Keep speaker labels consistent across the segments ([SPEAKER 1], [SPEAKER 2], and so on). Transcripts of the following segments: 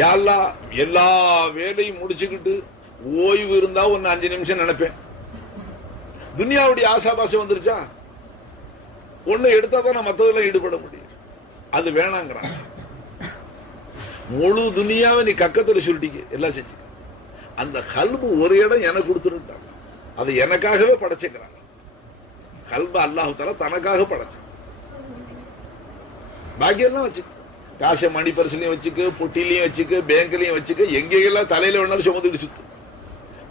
[SPEAKER 1] யாழ்லா எல்லா வேலையும் முடிச்சுக்கிட்டு ஓய்வு இருந்தா ஒன்னு அஞ்சு நிமிஷம் நினைப்பேன். துனியாவுடைய ஆசாபாசம் வந்துருச்சா? ஒண்ணு எடுத்தா தான் நான் மத்ததுல ஈடுபட முடியும். அது வேணாங்கிறான். முழு துணியாவை நீ கக்கத்துல சொல்லிட்டீங்க எல்லாம் செஞ்சு. அந்த கல்பு ஒரு இடம் எனக்கு கொடுத்துருந்தாங்க அது எனக்காகவே படைச்சுக்கிறாங்க கல்பு அல்லாஹு தலா தனக்காக படைச்சு பாக்கியெல்லாம் வச்சுக்க. காசை மணி பரிசுலையும் வச்சுக்க பொட்டிலையும் வச்சுக்க பேங்க்லையும் வச்சுக்க எங்கெல்லாம் தலையில வேணாலும் சுமந்துட்டு சுத்து.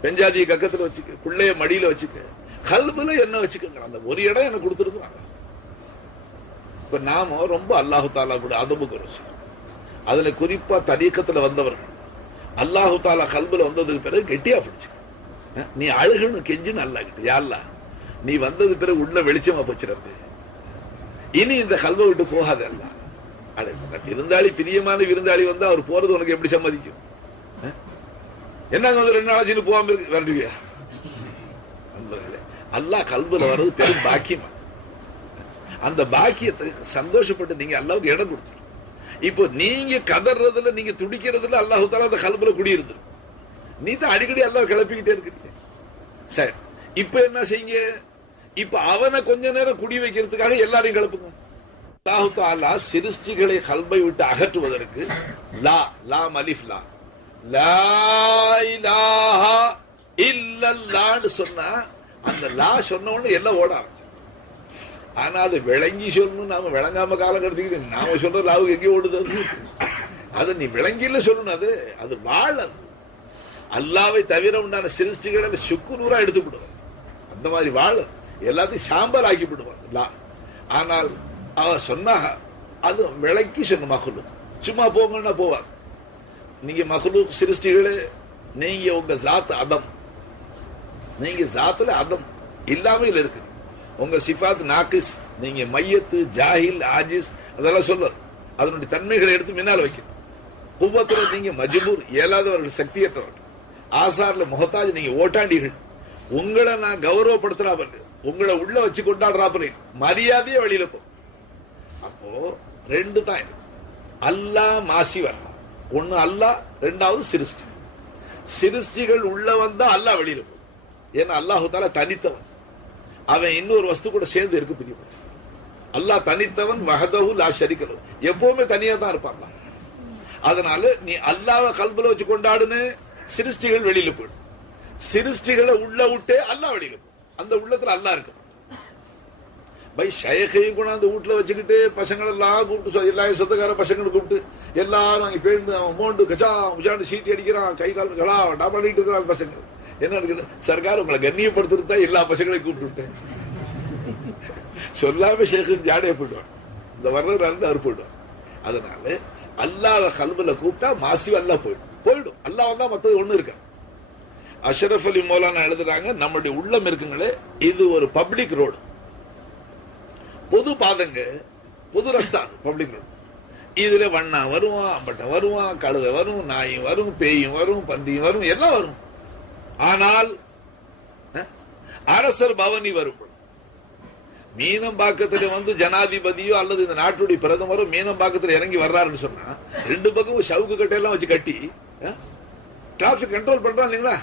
[SPEAKER 1] பெஞ்சாதிய கக்கத்துல வச்சுக்க பிள்ளைய மடியில வச்சுக்க கல்புல என்ன வச்சுக்கங்க அந்த ஒரு இடம் எனக்கு கொடுத்துருக்குறாங்க. இப்ப நாம ரொம்ப அல்லாஹு தாலா கூட அதபு குறைச்சு அதுல குறிப்பா தரீக்கத்துல வந்தவர்கள் அல்லாஹு தாலா கல்புல வந்ததுக்கு பிறகு கெட்டியா பிடிச்சு நீ அழுகுன்னு கெஞ்சுன்னு அல்லா கிட்ட யாழ்லா நீ வந்தது பிறகு உள்ள வெளிச்சமா போச்சிருந்து இனி இந்த கல்வை விட்டு போகாத அல்ல. விருந்தாளி பிரியமான விருந்தாளி வந்தா அவர் போறது உனக்கு எப்படி சம்மதிக்கும்? என்ன என்னங்க வந்து ரெண்டு நாளாச்சு போகாம இருக்கு? வரட்டுவியா? நண்பர்களே அல்லாஹ் கல்புல வர்றது பெரும் பாக்கியமா? அந்த பாக்கியத்தை சந்தோஷப்பட்டு நீங்க அல்லாவுக்கு இடம் கொடுத்துரு. இப்போ நீங்க கதறதுல நீங்க துடிக்கிறதுல அல்லாஹு தாலா அந்த கல்புல குடியிருந்து நீ தான் அடிக்கடி அல்லாஹ் கிளப்பிக்கிட்டே இருக்கிறீங்க சரி இப்ப என்ன செய்யுங்க? இப்ப அவனை கொஞ்ச நேரம் குடி வைக்கிறதுக்காக எல்லாரையும் கிளப்புங்க. அல்லாஹு தாலா சிருஷ்டிகளை கல்பை விட்டு அகற்றுவதற்கு லா லா மலிஃப் லா. லா இல்லல்லான்னு சொன்னா அந்த லா சொன்ன உடனே எல்லாம் ஓட ஆரம்பிச்சு. ஆனா அது விளங்கி சொல்லணும் நாம விளங்காம காலம் கடத்திக்கிட்டு நாம சொல்ற லாவுக்கு எங்கே ஓடுது அது. அது நீ விளங்கில சொல்லணும் அது. அது வாழ் அது. அல்லாவை தவிர உண்டான சிருஷ்டிகளை சுக்குநூறா எடுத்து விடுவார் அந்த மாதிரி வாழ. எல்லாத்தையும் சாம்பல் ஆக்கி விடுவார் லா. ஆனால் அவ சொன்னா அது விளக்கி சொன்ன மகளும் சும்மா போங்கன்னா போவார். நீங்க மகளும் சிருஷ்டிகளே நீங்க உங்க ஜாத் அதம் நீங்க ஜாத்துல அதம் இல்லாமல் இருக்கு உங்க சிஃபாத் நாக்கிஸ் நீங்க மையத்து ஜாஹில் ஆஜிஸ் அதெல்லாம் சொல்ல அதனுடைய தன்மைகளை எடுத்து முன்னால் வைக்கணும் குவத்துல நீங்க மஜ்பூர் இயலாதவர்கள் சக்தியற்றவர்கள். ஆசார்ல முகத்தாஜ் நீங்க ஓட்டாண்டிகள் உங்களை நான் கௌரவப்படுத்துறாப்பல் உங்களை உள்ள வச்சு கொண்டாடுறாப்பல் மரியாதையே வெளியில போ. அப்போ ரெண்டு தான் இருக்கு அல்லாஹ் மாசி வரலாம் ஒண்ணு அல்லாஹ் ரெண்டாவது சிருஷ்டி. சிருஷ்டிகள் உள்ள வந்தா அல்லாஹ் வெளியில போகும். ஏன்னா அல்லாஹு தாலா தனித்தவன். அவன் இன்னொரு வஸ்து கூட சேர்ந்து இருக்கு பிரியப்படும் அல்லாஹ் தனித்தவன் வஹதஹு லா ஷரிக்கலு எப்பவுமே தனியா தான் இருப்பான் அதனால நீ அல்லாஹ்வை கல்புல வச்சு கொண்டாடுன்னு சிருஷ்டிகள் வெளியில போயிடும். சிருஷ்டிகளை உள்ள விட்டு அல்லாஹ் வெளியில போடும் அந்த உள்ளத்துல அல்லாஹ் இருக்கும் பை ஷேகையும் கொண்டாந்து வீட்டுல வச்சுக்கிட்டு பசங்களை எல்லாம் கூப்பிட்டு எல்லா சொந்தக்கார பசங்களை கூப்பிட்டு எல்லாரும் அங்கே பேருந்து அவன் மோண்டு கச்சா உஜாண்டு சீட்டி அடிக்கிறான் கை கால் கலா டாப் பண்ணிட்டு இருக்கிறான் பசங்க. என்ன இருக்குது சர்க்கார் உங்களை கண்ணியப்படுத்துறது தான் எல்லா பசங்களையும் கூப்பிட்டு விட்டேன். சொல்லாம ஷேக்கு ஜாடையை போயிடுவான் இந்த வர்றது நடந்து அவர் போயிடுவான். அதனால அல்லாஹ் கல்வில கூப்பிட்டா மாசி அல்லா போயிடும். போயிடும். அல்லாஹ் வந்தா மத்தது ஒண்ணு இருக்க அஷரஃப் அலி மோலானா எழுதுறாங்க நம்மளுடைய உள்ளம் இருக்குங்களே இது ஒரு பப்ளிக் ரோடு பொது பாதங்க பொது ரஸ்தா பப்ளிக் ரோடு இதுல வண்ணா வருவான் அம்பட்ட வருவான் கழுத வரும் நாயும் வரும் பேயும் வரும் பன்றியும் வரும் எல்லாம் வரும். ஆனால் அரசர் பவனி வரும் மீனம்பாக்கத்துல வந்து ஜனாதிபதியோ அல்லது இந்த நாட்டுடைய பிரதமரோ மீனம்பாக்கத்துல இறங்கி வர்றாருன்னு சொன்னா ரெண்டு பக்கமும் சவுக்கு கட்டையெல்லாம் வச்சு கட்டி டிராபிக் கண்ட்ரோல் பண்றான் இல்லைங்களா?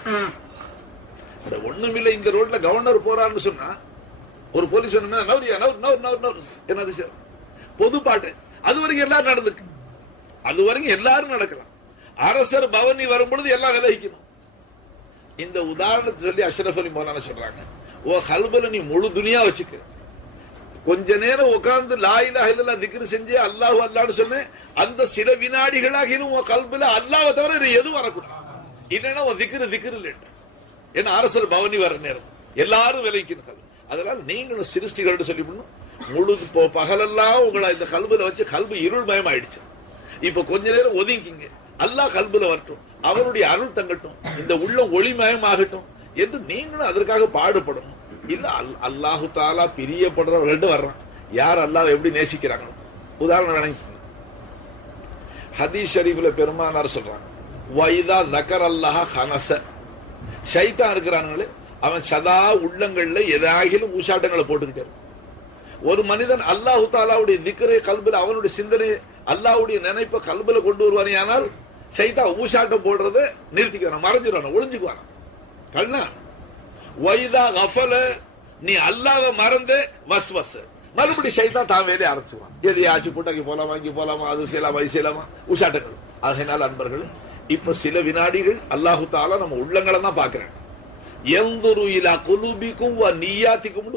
[SPEAKER 1] ஒண்ணுமில்ல இந்த ரோட்ல கவர்னர் போறாருன்னு சொன்னா ஒரு போலீஸ் சொன்னா நவரியா நவர் நவர் நவர் நவர் என்னது பொது பாட்டு அது வரைக்கும் எல்லாரும் நடந்துக்கு அது வரைக்கும் எல்லாரும் நடக்கலாம். அரசர் பவனி வரும் பொழுது எல்லாம் விலகிக்கணும். இந்த உதாரணத்தை சொல்லி அஷ்ரஃப் அலி மௌலான சொல்றாங்க. ஓ ஹல்பல நீ முழு துணியா வச்சுக்க. கொஞ்ச நேரம் உட்கார்ந்து லாயிலா இல்லா திக்ரு செஞ்சு அல்லாஹ் அல்லான்னு சொன்னேன். அந்த சில வினாடிகளாகிலும் உன் கல்புல அல்லாஹ தவிர நீ எதுவும் வரக்கூடாது. இல்லைன்னா உன் திக்ரு திக்ரு இல்லை ஏன்னா அரசர் பவனி வர நேரம். எல்லாரும் விலைக்கணும் அதனால நீங்களும் சிருஷ்டிகள் சொல்லி முழு பகலெல்லாம் உங்களை இந்த கல்புல வச்சு கல்பு இருள் மயமாயிடுச்சு இப்ப கொஞ்ச நேரம் ஒதுங்கிங்க அல்லாஹ் கல்புல வரட்டும். அவருடைய அருள் தங்கட்டும். இந்த உள்ள ஒளிமயமாகட்டும் என்று நீங்களும் அதற்காக பாடுபடணும். இல்ல அல்- அல்லாஹு தாலா பிரியப்படுறவர்கள் வர்றான். யார் அல்லாஹ் எப்படி நேசிக்கிறாங்களோ. உதாரணம் நினைக்கணும் ஹதீஸ் ஷரீஃப்ல பெருமானார் சொல்றாங்க. வைதா தக்கர் அல்லாஹ் ஹனச ஷைத்தான் இருக்கிறானுங்களே. அவன் சதா உள்ளங்கள்ல எதாகிலும் ஊசாட்டங்களை போட்டுக்கிட்டாரு ஒரு மனிதன் அல்லாஹு தாலாவுடைய திக்கரை கல்பில் அவனுடைய சிந்தனை அல்லாஹ்வுடைய நினைப்பை கல்பில் கொண்டு வருவானேயானால் சைதா ஊசாட்டம் போடுறத நிறுத்திக்குவான மறைஞ்சிருவான ஒளிஞ்சுக்குவான கல்னா? வைதா கஃபல நீ அல்லாத மறந்து வஸ் வஸ் மறுபடி சைதா தான் வேலையை ஆரம்பிச்சுவான் ஆச்சு கூட்டாக்கி போலாமா இங்கே போலாமா அது செய்யலாமா இது செய்யலாமா? உஷாட்டங்கள் ஆகையினால் அன்பர்கள் இப்ப சில வினாடிகள் அல்லாஹு தாலா நம்ம உள்ளங்களை தான் பாக்குறேன் எந்தொரு இலா குலுபிக்கும் நீயாத்திக்கும்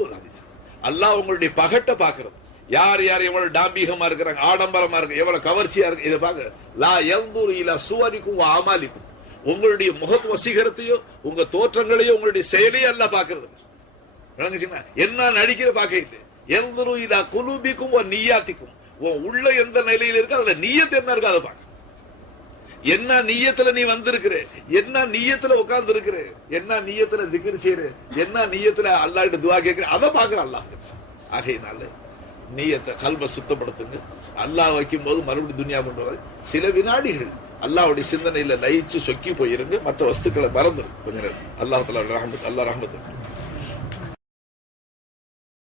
[SPEAKER 1] அல்லாஹ் உங்களுடைய பகட்டை பாக்குறது யார் யார் எவ்வளவு டாம்பிகமா இருக்கிறாங்க ஆடம்பரமா இருக்கு எவ்வளவு கவர்ச்சியா இருக்கு இதை பாக்க லா எந்தொரு இலா சுவரிக்கும் ஆமாலிக்கும் உங்களுடைய முகத் வசீகரத்தையோ உங்க தோற்றங்களையோ உங்களுடைய செயலையோ அல்ல பாக்குறது விளங்குச்சுங்களா? என்ன நடிக்கிற பாக்கிட்டு எந்தொரு இலா குலுபிக்கும் நீயாத்திக்கும். உன் உள்ள எந்த நிலையில இருக்கு அதுல நீயத்து என்ன இருக்கு அதை பாக்க என்ன நீயத்துல நீ வந்திருக்கிற? என்ன நீயத்துல உட்கார்ந்து இருக்கிற என்ன நீயத்துல திக்ர் செய்யற என்ன நீயத்துல அல்லாஹ்கிட்ட துவா கேட்கிற? அதை பாக்குற அல்லாஹ். ஆகையினால நீயத்தை கல்வை சுத்தப்படுத்துங்க. அல்லாஹ் வைக்கும் போது மறுபடியும் துனியா கொண்டு வர. சில வினாடிகள் அல்லாஹ்வுடைய சிந்தனையில லயிச்சு சொக்கி போயிருங்க. மற்ற வஸ்துக்களை மறந்துடும் கொஞ்ச நேரம். அல்லாஹ் தலா ரஹமத் அல்லாஹ் ரஹமத்